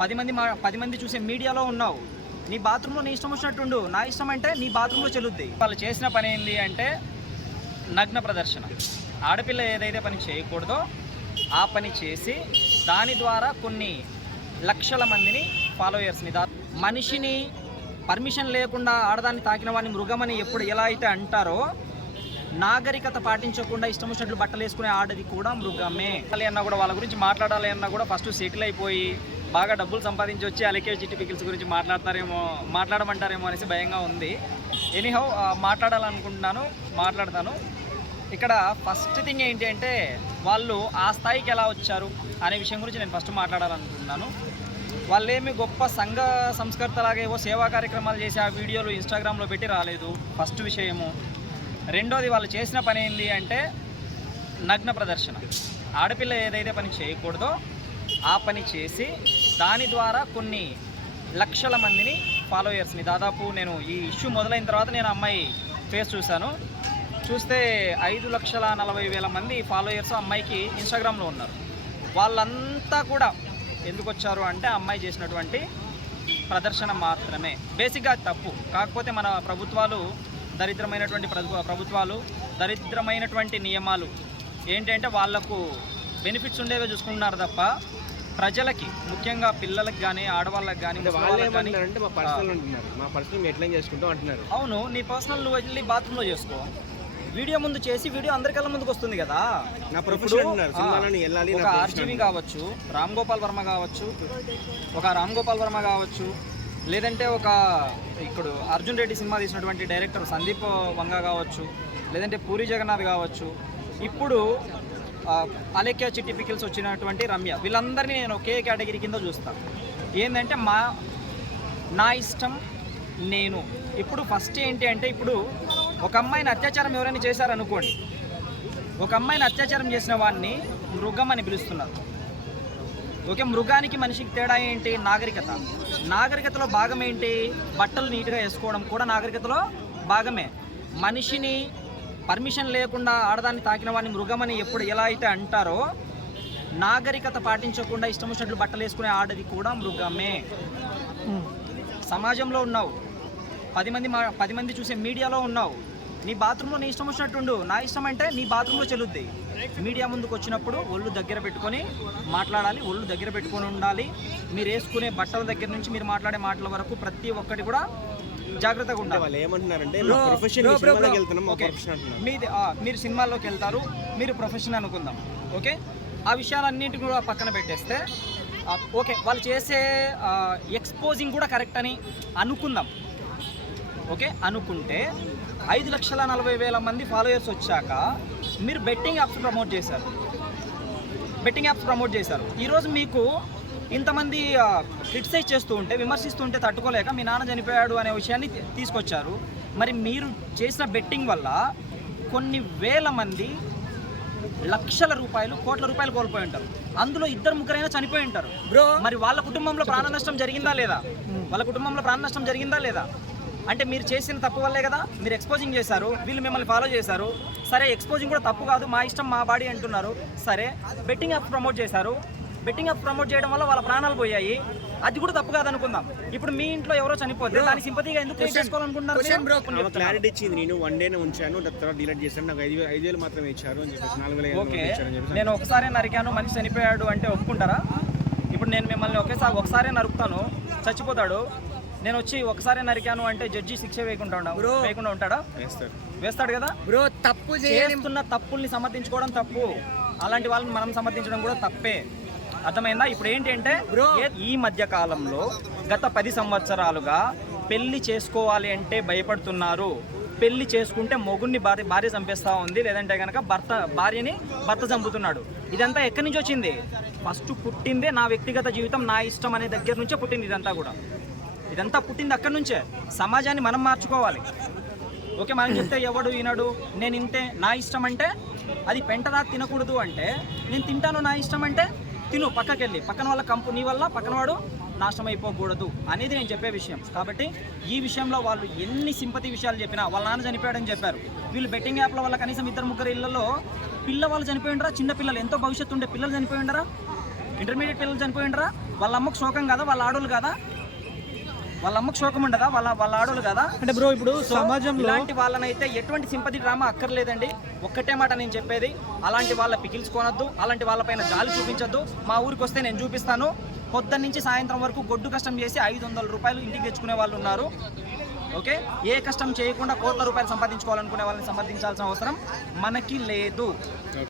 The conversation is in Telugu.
పది మంది మా పది మంది చూసే మీడియాలో ఉన్నావు. నీ బాత్రూంలో నీ ఇష్టం వచ్చినట్టుండు నా ఇష్టం అంటే నీ బాత్రూంలో చెల్లుద్ది. వాళ్ళు చేసిన పని ఏంటి అంటే నగ్న ప్రదర్శన. ఆడపిల్ల ఏదైతే పని చేయకూడదో ఆ పని చేసి దాని ద్వారా కొన్ని లక్షల మందిని ఫాలోయర్స్ని దా మనిషిని పర్మిషన్ లేకుండా ఆడదాన్ని తాకిన వాడిని మృగమని ఎప్పుడు ఎలా అయితే అంటారో నాగరికత పాటించకుండా ఇష్టం వచ్చినట్లు బట్టలు వేసుకునే ఆడది కూడా మృగమే. అన్నా కూడా వాళ్ళ గురించి మాట్లాడాలి అన్నా కూడా ఫస్ట్ సెటిల్ అయిపోయి బాగా డబ్బులు సంపాదించి వచ్చి అలకేజ్ చిట్టి పికిల్స్ గురించి మాట్లాడతారేమో మాట్లాడమంటారేమో అనేసి భయంగా ఉంది. ఎనీహౌ మాట్లాడాలనుకుంటున్నాను మాట్లాడతాను. ఇక్కడ ఫస్ట్ థింగ్ ఏంటి అంటే వాళ్ళు ఆ స్థాయికి ఎలా వచ్చారు అనే విషయం గురించి నేను ఫస్ట్ మాట్లాడాలనుకుంటున్నాను. వాళ్ళేమి గొప్ప సంఘ సంస్కర్తలాగా ఏవో సేవా కార్యక్రమాలు చేసి ఆ వీడియోలు ఇన్స్టాగ్రామ్లో పెట్టి రాలేదు. ఫస్ట్ విషయము. రెండోది వాళ్ళు చేసిన పని ఏంటి అంటే నగ్న ప్రదర్శన. ఆడపిల్ల ఏదైతే పని చేయకూడదో ఆ పని చేసి దాని ద్వారా కొన్ని లక్షల మందిని ఫాలోయర్స్ని దాదాపు నేను ఈ ఇష్యూ మొదలైన తర్వాత నేను అమ్మాయి ఫేస్ చూశాను. చూస్తే ఐదు లక్షల నలభై వేల మంది ఫాలోయర్స్ అమ్మాయికి ఇన్స్టాగ్రామ్లో ఉన్నారు. వాళ్ళంతా కూడా ఎందుకు వచ్చారు అంటే అమ్మాయి చేసినటువంటి ప్రదర్శన మాత్రమే. బేసిక్గా తప్పు. కాకపోతే మన ప్రభుత్వాలు దరిద్రమైనటువంటి ప్రభుత్వాలు దరిద్రమైనటువంటి నియమాలు ఏంటంటే వాళ్ళకు బెనిఫిట్స్ ఉండేవే చూసుకుంటున్నారు తప్ప ప్రజలకి ముఖ్యంగా పిల్లలకు కానీ ఆడవాళ్ళకి కానీ అంటే మా పర్సనల్ అంటున్నారు. మా పర్సనల్ మేము ఎట్లా చేసుకుంటాం అంటున్నారు. అవును నీ పర్సనల్ నువ్వు వెళ్ళి బాత్రూంలో చేసుకో. వీడియో ముందు చేసి వీడియో అందరికల్లా ముందుకు వస్తుంది కదా. ఒక ఆర్జీవి కావచ్చు రామ్ గోపాల్ వర్మ కావచ్చు ఒక రామ్ గోపాల్ వర్మ కావచ్చు లేదంటే ఒక ఇప్పుడు అర్జున్ రెడ్డి సినిమా తీసినటువంటి డైరెక్టర్ సందీప్ వంగ కావచ్చు లేదంటే పూరి జగన్నాథ్ కావచ్చు. ఇప్పుడు అలేఖ్య చిట్టి పికిల్స్ వచ్చినటువంటి రమ్య. వీళ్ళందరినీ నేను ఒకే కేటగిరీ కింద చూస్తాను ఏంటంటే మా నా ఇష్టం నేను. ఇప్పుడు ఫస్ట్ ఏంటి అంటే ఇప్పుడు ఒక అమ్మాయిని అత్యాచారం ఎవరైనా చేశారనుకోండి. ఒక అమ్మాయిని అత్యాచారం చేసిన వాడిని మృగం అని పిలుస్తున్నారు. ఓకే మృగానికి మనిషికి తేడా ఏంటి? నాగరికత. నాగరికతలో భాగం ఏంటి? బట్టలు నీట్గా వేసుకోవడం కూడా నాగరికతలో భాగమే. మనిషిని పర్మిషన్ లేకుండా ఆడదాన్ని తాకిన వాడిని మృగమని ఎప్పుడు ఎలా అయితే అంటారో నాగరికత పాటించకుండా ఇష్టం వచ్చినట్లు బట్టలు వేసుకునే ఆడది కూడా మృగమే. సమాజంలో ఉన్నావు. పది మంది మా పది మంది చూసే మీడియాలో ఉన్నావు. నీ బాత్రూంలో నీ ఇష్టం వచ్చినట్టుండు. నా ఇష్టం అంటే నీ బాత్రూంలో చెల్లుద్ది. మీడియా ముందుకు వచ్చినప్పుడు ఒళ్ళు దగ్గర పెట్టుకొని మాట్లాడాలి. ఒళ్ళు దగ్గర పెట్టుకొని ఉండాలి. మీరు వేసుకునే బట్టల దగ్గర నుంచి మీరు మాట్లాడే మాటల వరకు ప్రతి ఒక్కటి కూడా జాగ్రత్తగా ఉండాలి. వాళ్ళు ఏమంటున్నారంటే మీది మీరు సినిమాల్లోకి వెళ్తారు మీరు ప్రొఫెషన్ అనుకుందాం. ఓకే ఆ విషయాలన్నింటిని కూడా పక్కన పెట్టేస్తే ఓకే వాళ్ళు చేసే ఎక్స్పోజింగ్ కూడా కరెక్ట్ అని అనుకుందాం. ఓకే అనుకుంటే ఐదు లక్షల నలభై వేల మంది ఫాలోయర్స్ వచ్చాక మీరు బెట్టింగ్ యాప్స్ ప్రమోట్ చేశారు. బెట్టింగ్ యాప్స్ ప్రమోట్ చేశారు. ఈరోజు మీకు ఇంతమంది క్రిటిసైజ్ చేస్తూ ఉంటే విమర్శిస్తూ ఉంటే తట్టుకోలేక మీ నాన్న చనిపోయాడు అనే విషయాన్ని తీసుకొచ్చారు. మరి మీరు చేసిన బెట్టింగ్ వల్ల కొన్ని వేల మంది లక్షల రూపాయలు కోట్ల రూపాయలు కోల్పోయి ఉంటారు. అందులో ఇద్దరు ముగ్గురైనా చనిపోయి ఉంటారు. బ్రో! మరి వాళ్ళ కుటుంబంలో ప్రాణ నష్టం జరిగిందా లేదా? వాళ్ళ కుటుంబంలో ప్రాణ నష్టం జరిగిందా లేదా? అంటే మీరు చేసిన తప్పు వల్లే కదా మీరు ఎక్స్పోజింగ్ చేశారు వీళ్ళు మిమ్మల్ని ఫాలో చేశారు. సరే ఎక్స్పోజింగ్ కూడా తప్పు కాదు మా ఇష్టం మా బాడీ అంటున్నారు. సరే బెట్టింగ్ యాప్ ప్రమోట్ చేశారు. బెట్టింగ్ యాప్ ప్రమోట్ చేయడం వల్ల వాళ్ళ ప్రాణాలు పోయాయి. అది కూడా తప్పు కాదనుకుందాం. ఇప్పుడు మీ ఇంట్లో ఎవరో చనిపోతే దాని సింపతిగా ఎందుకు క్రియేట్ చేసుకోవాలనుకుంటున్నారు. క్లారిటీ ఇచ్చింది. నేను వన్ డేనే ఉంచాను. తర్వాత డిలీట్ చేశాను. నాకు ఐదు ఐదు వేలు మాత్రమే ఇచ్చారు అని చెప్పేసి నాలుగు వేల ఓకే. నేను ఒకసారి నరికాను. మనిషి చనిపోయాడు అంటే ఒప్పుకుంటారా? ఇప్పుడు నేను మిమ్మల్ని ఒకేసారి ఒకసారి నరుకుతాను. చచ్చిపోతాడు. నేను వచ్చి ఒకసారి నరికాను అంటే జడ్జి శిక్ష వేయకుండా వేయకుండా ఉంటాడా? వేస్తాడు. కదా? బ్రో తప్పు చేస్తున్న తప్పుల్ని సమర్థించుకోవడం తప్పు. అలాంటి వాళ్ళని మనం సమర్థించడం కూడా తప్పే. అర్థమైందా? ఇప్పుడు ఏంటి అంటే ఏ- ఈ మధ్య కాలంలో గత పది సంవత్సరాలుగా పెళ్ళి చేసుకోవాలి అంటే భయపడుతున్నారు. పెళ్ళి చేసుకుంటే మొగుడిని భార్య భార్య చంపేస్తా ఉంది లేదంటే కనుక భర్త భార్యని భర్త చంపుతున్నాడు. ఇదంతా ఎక్కడి నుంచి వచ్చింది? ఫస్ట్ పుట్టిందే నా వ్యక్తిగత జీవితం నా ఇష్టం అనే దగ్గర నుంచే పుట్టింది ఇదంతా కూడా. ఇదంతా పుట్టింది అక్కడి నుంచే. సమాజాన్ని మనం మార్చుకోవాలి. ఓకే మనం చెప్తే ఎవడు వినడు నేను ఇంతే. నా ఇష్టం అంటే అది పెంటదా తినకూడదు అంటే నేను తింటాను నా ఇష్టం అంటే తిను పక్కకెళ్ళి. పక్కన వాళ్ళ కంపు నీ వల్ల పక్కనవాడు నాశనం అయిపోకూడదు అనేది నేను చెప్పే విషయం. కాబట్టి ఈ విషయంలో వాళ్ళు ఎన్ని సింపతి విషయాలు చెప్పినా వాళ్ళ నాన్న చనిపోయాడని చెప్పారు. వీళ్ళు బెట్టింగ్ యాప్ల వల్ల కనీసం ఇద్దరు ముగ్గురు ఇళ్ళలో పిల్లవాళ్ళు చనిపోయి ఉండరా? చిన్న పిల్లలు. ఎంతో భవిష్యత్తు ఉండే పిల్లలు చనిపోయి ఉండరా? ఇంటర్మీడియట్ పిల్లలు చనిపోయి ఉండరా? వాళ్ళ అమ్మకు శోకం కదా? వాళ్ళ ఆడోళ్ళు కదా? వాళ్ళ అమ్మకు శోకం ఉండదా? వాళ్ళ వాళ్ళ ఆడోళ్ళు కదా? అంటే బ్రో ఇప్పుడు సో సమాజంలో ఇలాంటి వాళ్ళనైతే ఎటువంటి సింపతి డ్రామా అక్కర్లేదండి. ఒక్కటే మాట నేను చెప్పేది. అలాంటి వాళ్ళ పికిల్స్ కొనొద్దు. అలాంటి వాళ్ళపైన జాలి చూపించొద్దు. మా ఊరికి వస్తే నేను చూపిస్తాను. పొద్దున్న నుంచి సాయంత్రం వరకు గొడ్డు కష్టం చేసి ఐదు వందల రూపాయలు ఇంటికి తెచ్చుకునే వాళ్ళు ఉన్నారు. ఓకే? ఏ కష్టం చేయకుండా కోట్ల రూపాయలు సంపాదించుకోవాలనుకునే వాళ్ళని సంపాదించాల్సిన అవసరం మనకి లేదు.